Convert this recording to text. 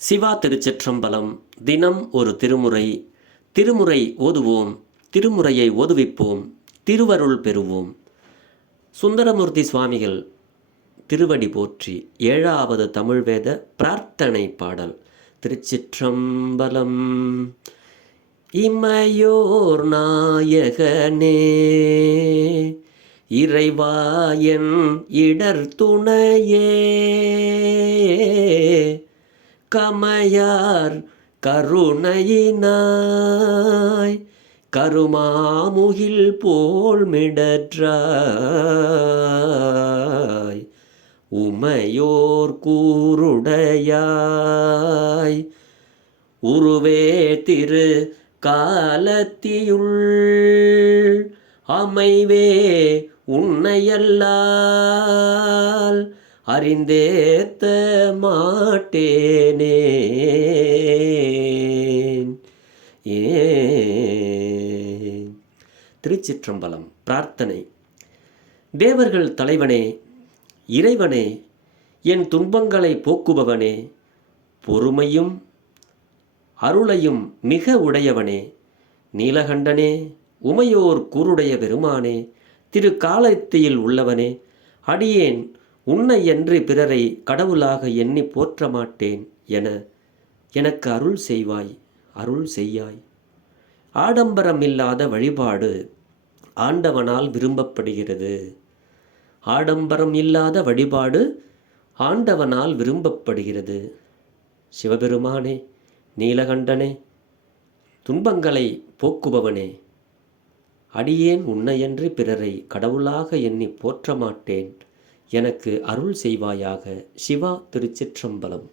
சிவா திருச்சிற்றம்பலம். தினம் ஒரு திருமுறை. திருமுறை ஓதுவோம், திருமுறையை ஓதுவிப்போம், திருவருள் பெறுவோம். சுந்தரமூர்த்தி சுவாமிகள் திருவடி போற்றி. 7வது தமிழ் வேத பிரார்த்தனை பாடல். திருச்சிற்றம்பலம். இமையோர் நாயகனே இறைவாயன் இடர் துணையே, கமையார் கருணையினாய் கருமாமுகில் போல் மிடற்றாய், உமையோர் கூருடையாய் உருவே திரு காலத்தியுள் அமைவே உன்னையல்லால் அறிந்தேத்த மாட்டேனே. திருச்சிற்றம்பலம். பிரார்த்தனை. தேவர்கள் தலைவனே, இறைவனே, என் துன்பங்களை போக்குபவனே, பொறுமையும் அருளையும் மிக உடையவனே, நீலகண்டனே, உமையோர் கூருடைய பெருமானே, திரு காலத்தியில் உள்ளவனே, அடியேன் உன்னையன்றி பிறரை கடவுளாக எண்ணி போற்ற மாட்டேன் என எனக்கு அருள் செய்வாய், அருள் செய்யாய். ஆடம்பரம் இல்லாத வழிபாடு ஆண்டவனால் விரும்பப்படுகிறது. ஆடம்பரம் இல்லாத வழிபாடு ஆண்டவனால் விரும்பப்படுகிறது. சிவபெருமானே, நீலகண்டனே, துன்பங்களை போக்குபவனே, அடியேன் உன்னையன்றி பிறரை கடவுளாக எண்ணி போற்ற மாட்டேன், எனக்கு அருள் செய்வாயாக. சிவா திருச்சிற்றம்பலம்.